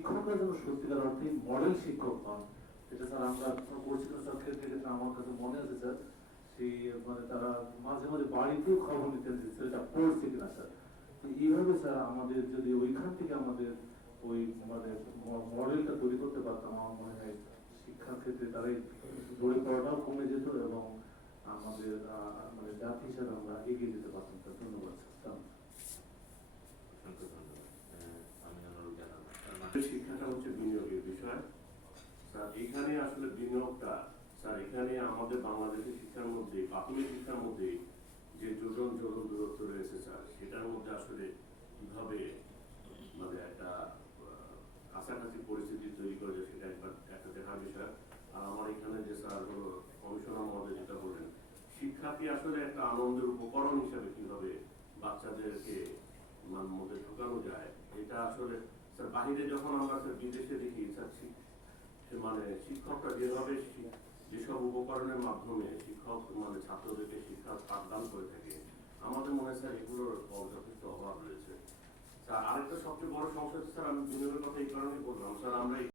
শিক্ষকরা যেন সত্যিকার অর্থে মডেল শিক্ষক হন, এটা স্যার আমরা করছিলাম স্যার ক্ষেত্রে ক্ষেত্রে আমার কাছে মনে আছে স্যার, সেই মানে তারা মাঝে মাঝে বাড়িতেও খবর নিতেন যে ছেলেটা পড়ছে কিনা স্যার। এইভাবে স্যার আমাদের যদি ওইখান থেকে আমাদের ওই মানে মডেলটা তৈরি করতে পারতাম, আমার মনে হয় শিক্ষার ক্ষেত্রে তারাই দৌড়ে পড়াটাও কমে যেত এবং আমাদের মানে জাতি হিসাবে আমরা এগিয়ে যেতে পারতাম স্যার। ধন্যবাদ স্যার। শিক্ষাটা হচ্ছে বিনিয়োগের বিষয় স্যার। এখানে আসলে বিনিয়োগটা স্যার, এখানে আমাদের বাংলাদেশের শিক্ষার মধ্যে, প্রাথমিক শিক্ষার মধ্যে যে যোজন দূরত্ব রয়েছে স্যার, সেটার মধ্যে আসলে কিভাবে মানে একটা কাছাকাছি পরিস্থিতি তৈরি করে যায় সেটা একবার একটা দেখার বিষয়। আর আমার এখানে যে স্যার হলো কমিশনার মহোদয় যেটা বললেন, শিক্ষাকে আসলে একটা আনন্দের উপকরণ হিসাবে কিভাবে বাচ্চাদেরকে মধ্যে ঢোকানো যায়, এটা আসলে স্যার বাহিরে যখন আমরা স্যার বিদেশে দেখি স্যার, মানে শিক্ষকরা যেভাবে যেসব উপকরণের মাধ্যমে শিক্ষক মানে ছাত্রদেরকে শিক্ষা পাঠদান করে থাকে, আমাদের মনে হয় স্যার এগুলোর যথেষ্ট অভাব রয়েছে স্যার। আরেকটা সবচেয়ে বড় সমস্যা হচ্ছে স্যার, আমি বিনিয়োগের কথা এই কারণে বললাম স্যার, আমরা